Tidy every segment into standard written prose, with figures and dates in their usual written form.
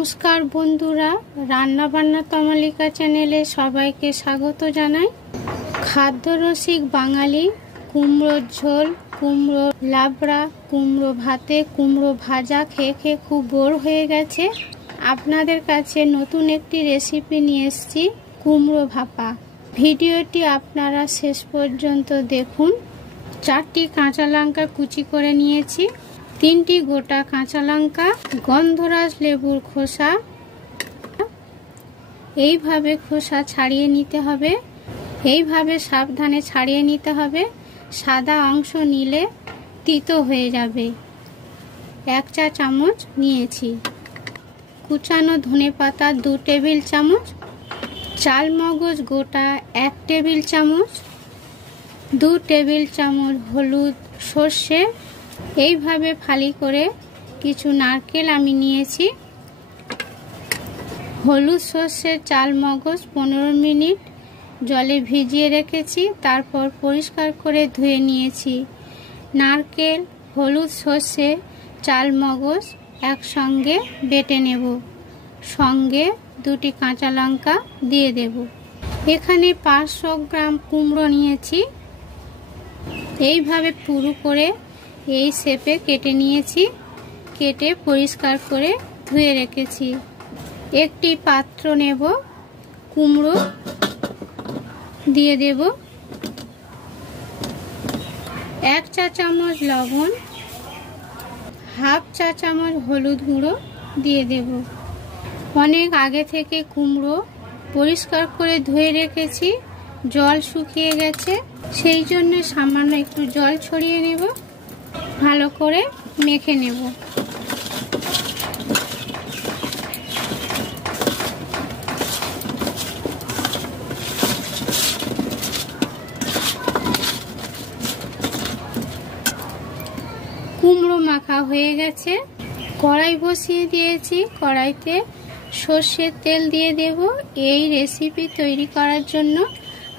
নমস্কার বন্ধুরা, রান্না বান্না তমালিকা চ্যানেলে সবাইকে স্বাগত জানাই। খাদ্যরসিক বাঙালি কুমড়োর ঝোল, কুমড়ো লাবড়া, কুমড়ো ভাতে, কুমড়ো ভাজা খেয়ে খেয়ে খুব বোর হয়ে গেছে। আপনাদের কাছে নতুন একটি রেসিপি নিয়ে এসেছি, কুমড়ো ভাপা। ভিডিওটি আপনারা শেষ পর্যন্ত দেখুন। 4টি কাঁচা লঙ্কা কুচি করে নিয়েছি, 3টি গোটা কাঁচা লঙ্কা, গন্ধরাজ লেবুর খোসা। এইভাবে খোসা ছাড়িয়ে নিতে হবে, এইভাবে সাবধানে ছাড়িয়ে নিতে হবে। সাদা অংশ নিলে তিতো হয়ে যাবে। 1 চা চামচ নিয়েছি। কুচানো ধনেপাতা 2 টেবিল চামচ, চাল মগজ গোটা 1 টেবিল চামচ, 2 টেবিল চামচ হলুদ সর্ষে। এইভাবে ফালি করে কিছু নারকেল আমি নিয়েছি। হলুদ সর্ষে চাল মগজ 15 মিনিট জলে ভিজিয়ে রেখেছি, তারপর পরিষ্কার করে ধুয়ে নিয়েছি। নারকেল, হলুদ সর্ষে, চাল মগজ একসঙ্গে বেটে নেব, সঙ্গে 2টি কাঁচা লঙ্কা দিয়ে দেব। এখানে 500 গ্রাম কুমড়ো নিয়েছি। এইভাবে পুরু করে এই শেপে কেটে নিয়েছি, কেটে পরিষ্কার করে ধুয়ে রেখেছি। একটি পাত্র নেব, কুমড়ো দিয়ে দেব, 1 চা চামচ লবণ, হাফ চা চামচ হলুদ গুঁড়ো দিয়ে দেব। অনেক আগে থেকে কুমড়ো পরিষ্কার করে ধুয়ে রেখেছি, জল শুকিয়ে গেছে, সেই জন্য সামান্য একটু জল ছড়িয়ে নেব, ভালো করে মেখে নেব। কুমড়ো মাখা হয়ে গেছে, কড়াই বসিয়ে দিয়েছি। কড়াইতে সর্ষের তেল দিয়ে দেব। এই রেসিপি তৈরি করার জন্য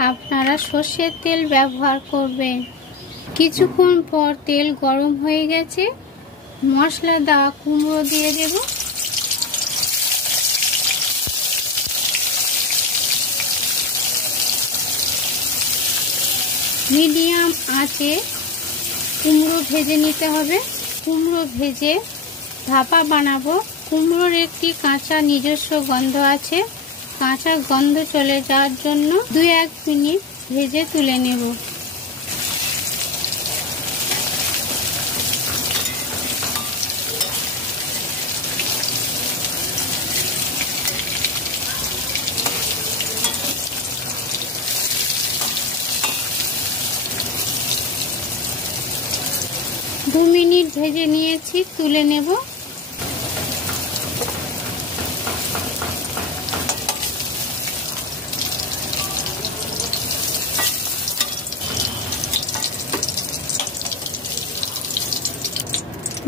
আপনারা সর্ষের তেল ব্যবহার করবেন। কিছুক্ষণ পর তেল গরম হয়ে গেছে, মশলা দেওয়া কুমড়ো দিয়ে দেব। মিডিয়াম আঁচে কুমড়ো ভেজে নিতে হবে। কুমড়ো ভেজে ভাপা বানাবো। কুমড়োর একটি কাঁচা নিজস্ব গন্ধ আছে, কাঁচা গন্ধ চলে যাওয়ার জন্য 2-1 মিনিট ভেজে তুলে নেব। দু মিনিট ভেজে নিয়েছি, তুলে নেব।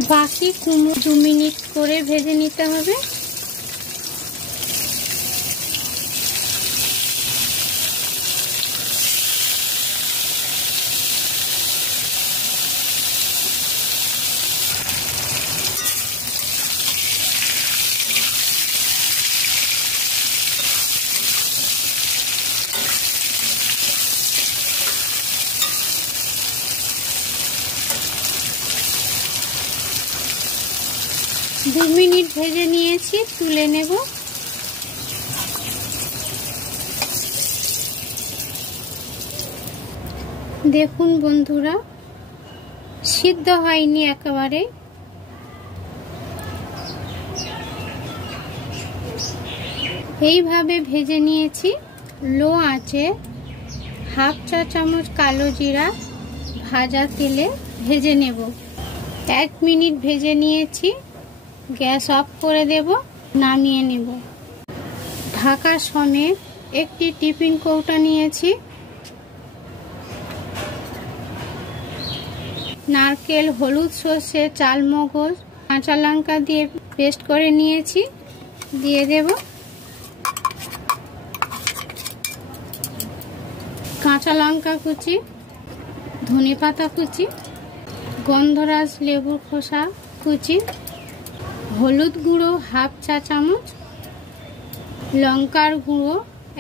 বাকি কুমড়ো 2 মিনিট করে ভেজে নিতে হবে। দু মিনিট ভেজে নিয়েছি, তুলে নেব। দেখুন বন্ধুরা, সিদ্ধ হয়নি একেবারে। এইভাবে ভেজে নিয়েছি। লো আঁচে হাফ চা চামচ কালো জিরা ভাজা তেলে ভেজে নেব। 1 মিনিট ভেজে নিয়েছি, গ্যাস অফ করে দেব, নামিয়ে নেব। ঢাকা সমেত একটি টিফিন কৌটা নিয়েছি। নারকেল, হলুদ সর্ষে, চাল মগজ, কাঁচা লঙ্কা দিয়ে পেস্ট করে নিয়েছি, দিয়ে দেব। কাঁচা লঙ্কা কুচি, ধনেপাতা কুচি, গন্ধরাজ লেবুর খোসা কুচি, হলুদ গুঁড়ো হাফ চা চামচ, লঙ্কার গুঁড়ো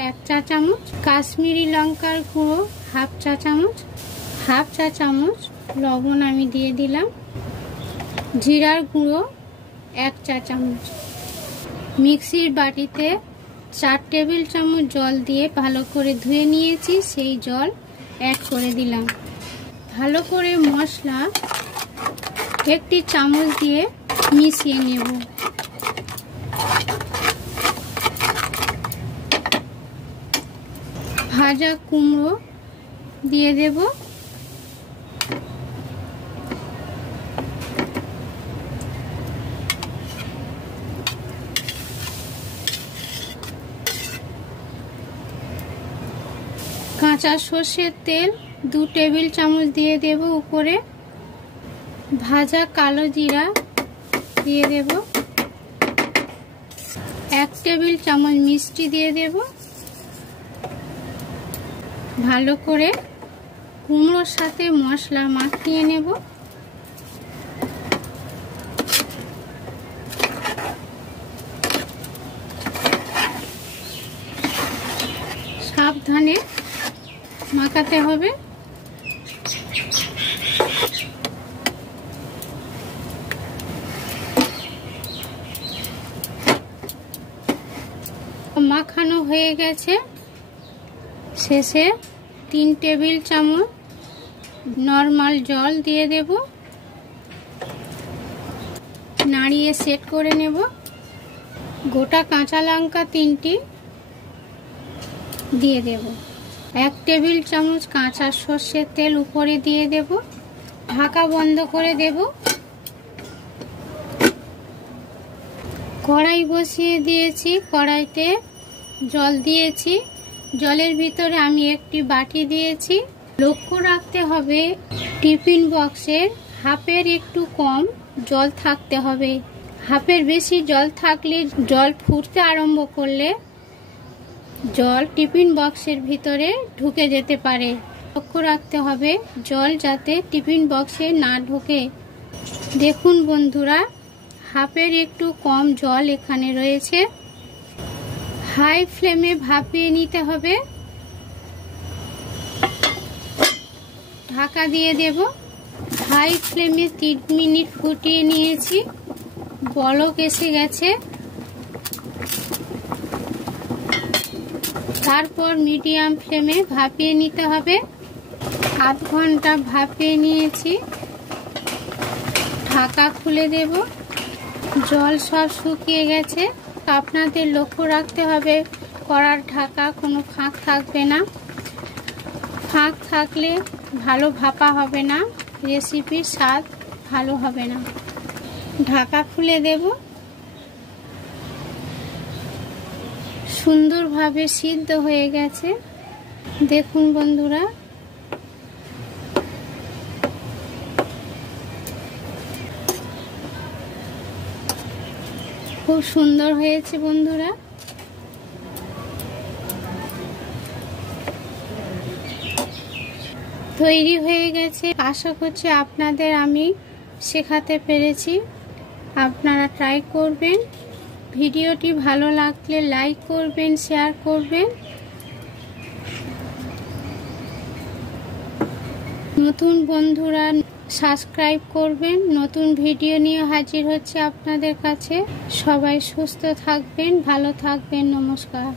1 চা চামচ, কাশ্মীরি লঙ্কার গুঁড়ো হাফ চা চামচ, হাফ চা চামচ লবণ আমি দিয়ে দিলাম, জিরার গুঁড়ো 1 চা চামচ। মিক্সির বাটিতে 4 টেবিল চামচ জল দিয়ে ভালো করে ধুয়ে নিয়েছি, সেই জল অ্যাড করে দিলাম। ভালো করে মশলা একটি চামচ দিয়ে মিশিয়ে নেব। ভাজা কুমড়ো দিয়ে দেব, কাঁচা সর্ষের তেল 2 টেবিল চামচ দিয়ে দেব উপরে, ভাজা কালো জিরা দিয়ে দেব, 1 টেবিল চামচ মিষ্টি দিয়ে দেব। ভালো করে কুমড়োর সাথে মশলা মাখিয়ে নেব। সাবধানে মাখাতে হবে। মাখানো হয়ে গেছে। শেষে 3 টেবিল চামচ নরমাল জল দিয়ে দেব, নাড়িয়ে সেট করে নেব। গোটা কাঁচা লঙ্কা 3টি দিয়ে দেব, 1 টেবিল চামচ কাঁচা সর্ষের তেল উপরে দিয়ে দেব, ঢাকা বন্ধ করে দেব। কড়াই বসিয়ে দিয়েছি, কড়াইতে জল দিয়েছি, জলের ভিতরে আমি একটি বাটি দিয়েছি। লক্ষ্য রাখতে হবে টিফিন বক্সের হাফের একটু কম জল থাকতে হবে। হাফের বেশি জল থাকলে, জল ফুটতে আরম্ভ করলে জল টিফিন বক্সের ভিতরে ঢুকে যেতে পারে। লক্ষ্য রাখতে হবে জল যাতে টিফিন বক্সে না ঢোকে। দেখুন বন্ধুরা, হাফের একটু কম জল এখানে রয়েছে। হাই ফ্লেমে ভাপিয়ে নিতে হবে। ঢাকা দিয়ে দেব। হাই ফ্লেমে 3 মিনিট ফুটিয়ে নিয়েছি, বলক এসে গেছে। তারপর মিডিয়াম ফ্লেমে ভাপিয়ে নিতে হবে। আধ ঘন্টা ভাপিয়ে নিয়েছি, ঢাকা খুলে দেব। জল সব শুকিয়ে গেছে। আপনাদের লক্ষ্য রাখতে হবে কড়ার ঢাকা কোনো ফাঁক থাকবে না। ফাঁক থাকলে ভালো ভাপা হবে না, রেসিপির স্বাদ ভালো হবে না। ঢাকা খুলে দেব। সুন্দরভাবে সিদ্ধ হয়ে গেছে। দেখুন বন্ধুরা, খুব সুন্দর হয়েছে বন্ধুরা। তৈরি হয়ে গেছে। আশা করছি আপনাদের আমি শেখাতে পেরেছি। আপনারা ট্রাই করবেন। ভিডিওটি ভালো লাগলে লাইক করবেন, শেয়ার করবেন। নতুন বন্ধুরা সাবস্ক্রাইব করবেন। নতুন ভিডিও নিয়ে হাজির হচ্ছে আপনাদের কাছে। সবাই সুস্থ থাকবেন, ভালো থাকবেন। নমস্কার।